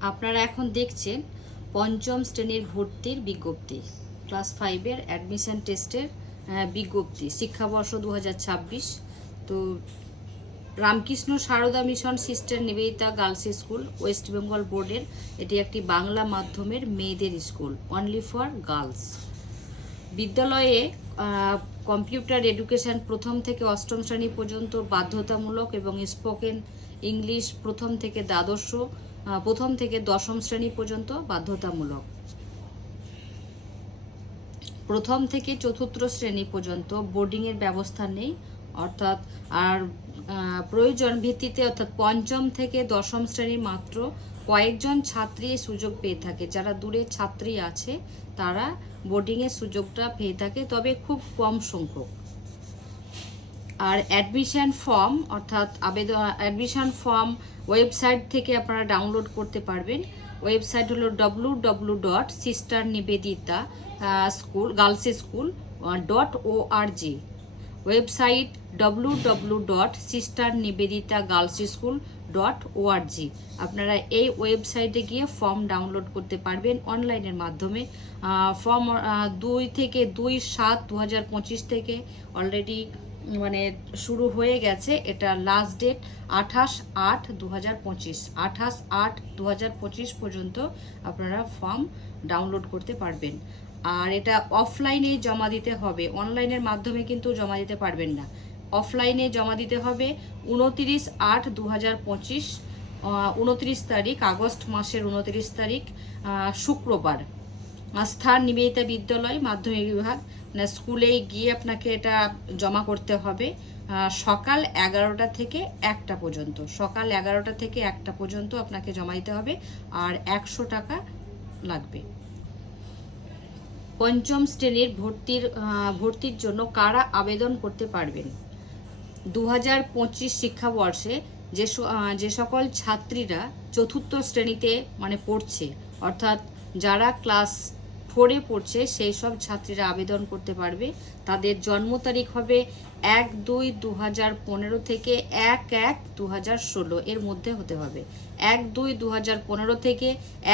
আপনারা এখন দেখছেন পঞ্চম শ্রেণির ভর্তির বিজ্ঞপ্তি। ক্লাস ফাইভের অ্যাডমিশন টেস্টের বিজ্ঞপ্তি, শিক্ষাবর্ষ দু হাজার ছাব্বিশ। তো Ramakrishna Sarada mission sister Nivedita girls school West Bengal বোর্ডের এটি একটি বাংলা মাধ্যমের মেয়েদের স্কুল অনলি ফর গার্লস বিদ্যালয়ে কম্পিউটার এডুকেশন প্রথম থেকে অষ্টম শ্রেণি পর্যন্ত বাধ্যতামূলক এবং স্পোকেন ইংলিশ প্রথম থেকে দ্বাদশ প্রথম থেকে দশম শ্রেণি পর্যন্ত বাধ্যতামূলক। প্রথম থেকে চতুর্থ শ্রেণি পর্যন্ত বোর্ডিংয়ের ব্যবস্থা নেই, অর্থাৎ আর প্রয়োজন ভিত্তিতে অর্থাৎ পঞ্চম থেকে দশম শ্রেণি মাত্র কয়েকজন ছাত্রী সুযোগ পেয়ে থাকে। যারা দূরে ছাত্রী আছে, তারা বোর্ডিংয়ের সুযোগটা পেয়ে থাকে, তবে খুব কম সংখ্যক। আর অ্যাডমিশন ফর্ম অর্থাৎ আবেদন অ্যাডমিশন ফর্ম ওয়েবসাইট থেকে আপনারা ডাউনলোড করতে পারবেন। ওয়েবসাইট হলো W W dot sister Nivedita school girls school dot O R G website W W dot sister Nivedita girls school dot ORG আপনারা এই ওয়েবসাইটে গিয়ে ফর্ম ডাউনলোড করতে পারবেন অনলাইনের মাধ্যমে। ফর্ম দুই থেকে দুই সাত দু থেকে অলরেডি মানে শুরু হয়ে গেছে, এটা লাস্ট ডেট আঠাশ আট দু হাজার পঁচিশ। আঠাশ আট দু হাজার পঁচিশ পর্যন্ত আপনারা ফর্ম ডাউনলোড করতে পারবেন। আর এটা অফলাইনে জমা দিতে হবে। অনলাইনের মাধ্যমে কিন্তু জমা দিতে পারবেন না। অফলাইনে জমা দিতে হবে উনতিরিশ আট দু হাজার পঁচিশ উনত্রিশ তারিখ, আগস্ট মাসের উনত্রিশ তারিখ শুক্রবার। স্থান নিবেদিতা বিদ্যালয়, মাধ্যমিক বিভাগ। মানে স্কুলে গিয়ে আপনাকে এটা জমা করতে হবে সকাল এগারোটা থেকে একটা পর্যন্ত। সকাল এগারোটা থেকে একটা পর্যন্ত আপনাকে জমা দিতে হবে, আর একশো টাকা লাগবে। পঞ্চম শ্রেণির ভর্তির ভর্তির জন্য কারা আবেদন করতে পারবেন? দু হাজার পঁচিশ শিক্ষাবর্ষে যে যে সকল ছাত্রীরা চতুর্থ শ্রেণীতে মানে পড়ছে, অর্থাৎ যারা ক্লাস ফোরে পড়ছে, সেই সব ছাত্রীরা আবেদন করতে পারবে। তাদের জন্ম তারিখ হবে এক দুই দু হাজার পনেরো থেকে এক এক দু হাজার ষোলো। এর মধ্যে হতে হবে। এক দুই দু হাজার পনেরো থেকে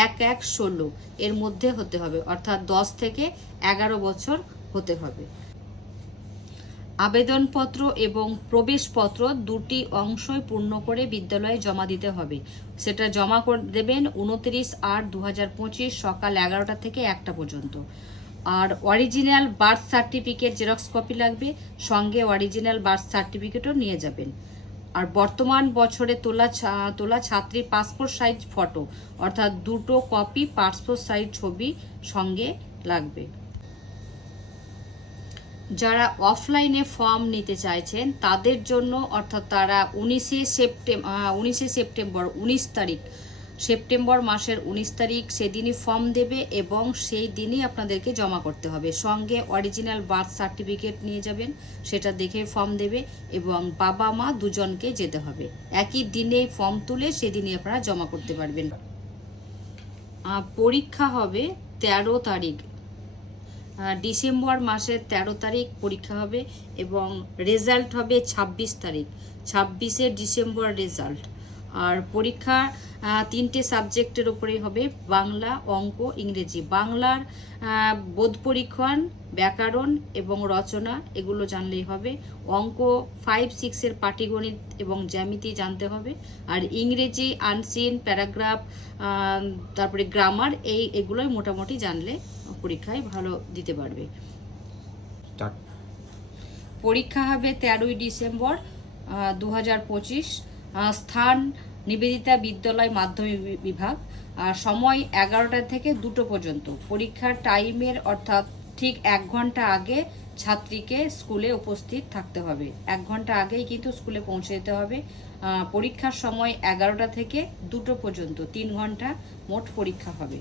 এক এক ষোলো। এর মধ্যে হতে হবে। অর্থাৎ দশ থেকে এগারো বছর হতে হবে। আবেদনপত্র এবং প্রবেশপত্র দুটি অংশই পূর্ণ করে বিদ্যালয়ে জমা দিতে হবে। সেটা জমা করে, দেবেন উনত্রিশ আট দু হাজার পঁচিশ সকাল এগারোটা থেকে একটা পর্যন্ত। আর original birth certificate xerox copy লাগবে, সঙ্গে অরিজিনাল বার্থ সার্টিফিকেটও নিয়ে যাবেন। আর বর্তমান বছরে তোলা তোলা ছাত্রীর পাসপোর্ট সাইজ ফটো, অর্থাৎ দুটো কপি পাসপোর্ট সাইজ ছবি সঙ্গে লাগবে। যারা অফলাইনে ফর্ম নিতে চাইছেন, তাদের জন্য অর্থাৎ তারা উনিশে সেপ্টেম্বর উনিশে সেপ্টেম্বর উনিশ তারিখ সেপ্টেম্বর মাসের উনিশ তারিখ সেদিনই ফর্ম দেবে এবং সেই দিনই আপনাদেরকে জমা করতে হবে। সঙ্গে অরিজিনাল বার্থ সার্টিফিকেট নিয়ে যাবেন, সেটা দেখে ফর্ম দেবে এবং বাবা মা দুজনকে যেতে হবে। একই দিনে ফর্ম তুলে সেদিনই আপনারা জমা করতে পারবেন। পরীক্ষা হবে তেরো তারিখ। ডিসেম্বর মাসের তেরো তারিখ পরীক্ষা হবে এবং রেজাল্ট হবে ছাব্বিশ তারিখ। ছাব্বিশে ডিসেম্বর রেজাল্ট। আর পরীক্ষা তিনটে সাবজেক্টের উপরেই হবে বাংলা অঙ্ক ইংরেজি। বাংলার বোধ পরীক্ষণ ব্যাকরণ এবং রচনা এগুলো জানলেই হবে। অঙ্ক ফাইভ সিক্সের পাটিগণিত এবং জ্যামিতি জানতে হবে। আর ইংরেজি আনসিন প্যারাগ্রাফ তারপরে গ্রামার এই এগুলোই মোটামুটি জানলে পরীক্ষায় ভালো দিতে পারবে। পরীক্ষা হবে তেরোই ডিসেম্বর দু হাজার পঁচিশ। স্থান নিবেদিতা বিদ্যালয় মাধ্যমিক বিভাগ। সময় এগারোটা থেকে দুটো পর্যন্ত। পরীক্ষার টাইমের অর্থাৎ ঠিক এক ঘণ্টা আগে ছাত্রীকে স্কুলে উপস্থিত থাকতে হবে। এক ঘণ্টা আগেই কিন্তু স্কুলে পৌঁছে যেতে হবে। পরীক্ষার সময় এগারোটা থেকে দুটো পর্যন্ত, তিন ঘণ্টা মোট পরীক্ষা হবে।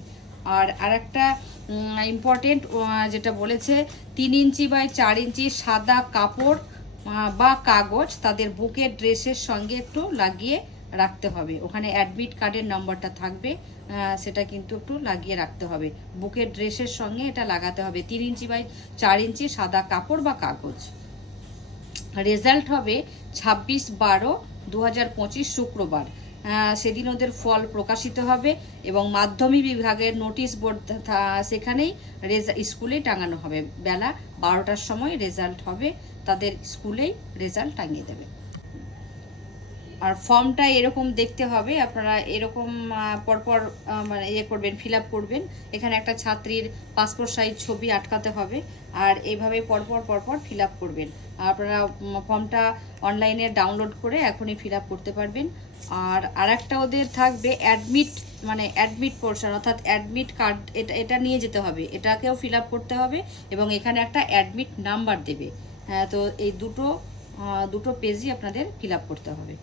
আর আরেকটা ইম্পর্টেন্ট যেটা বলেছে, তিন ইঞ্চি বাই চার ইঞ্চি সাদা কাপড় বা কাগজ তাদের বুকের ড্রেসের সঙ্গে একটু লাগিয়ে রাখতে হবে। ওখানে অ্যাডমিট কার্ডের নম্বরটা থাকবে সেটা কিন্তু একটু লাগিয়ে রাখতে হবে। বুকের ড্রেসের সঙ্গে এটা লাগাতে হবে। তিন ইঞ্চি বাই চার ইঞ্চি সাদা কাপড় বা কাগজ। রেজাল্ট হবে ছাব্বিশ বারো দু শুক্রবার। সেদিন ওদের ফল প্রকাশিত হবে এবং মাধ্যমিক বিভাগের নোটিশ বোর্ড সেখানেই স্কুলেই টাঙানো হবে। বেলা বারোটার সময় রেজাল্ট হবে, তাদের স্কুলেই রেজাল্ট টাঙিয়ে দেবে। আর ফর্মটা এরকম দেখতে হবে, আপনারা এরকম পরপর মানে ইয়ে করবেন ফিল করবেন। এখানে একটা ছাত্রীর পাসপোর্ট সাইজ ছবি আটকাতে হবে আর এইভাবে পরপর পরপর ফিল করবেন। আপনারা ফর্মটা অনলাইনে ডাউনলোড করে এখনই ফিল করতে পারবেন। আর আরেকটা ওদের থাকবে অ্যাডমিট মানে অ্যাডমিট পোর্শন, অর্থাৎ অ্যাডমিট কার্ড, এটা এটা নিয়ে যেতে হবে। এটাকেও ফিল করতে হবে এবং এখানে একটা অ্যাডমিট নাম্বার দেবে। হ্যাঁ তো এই দুটো দুটো পেজই আপনাদের ফিল করতে হবে।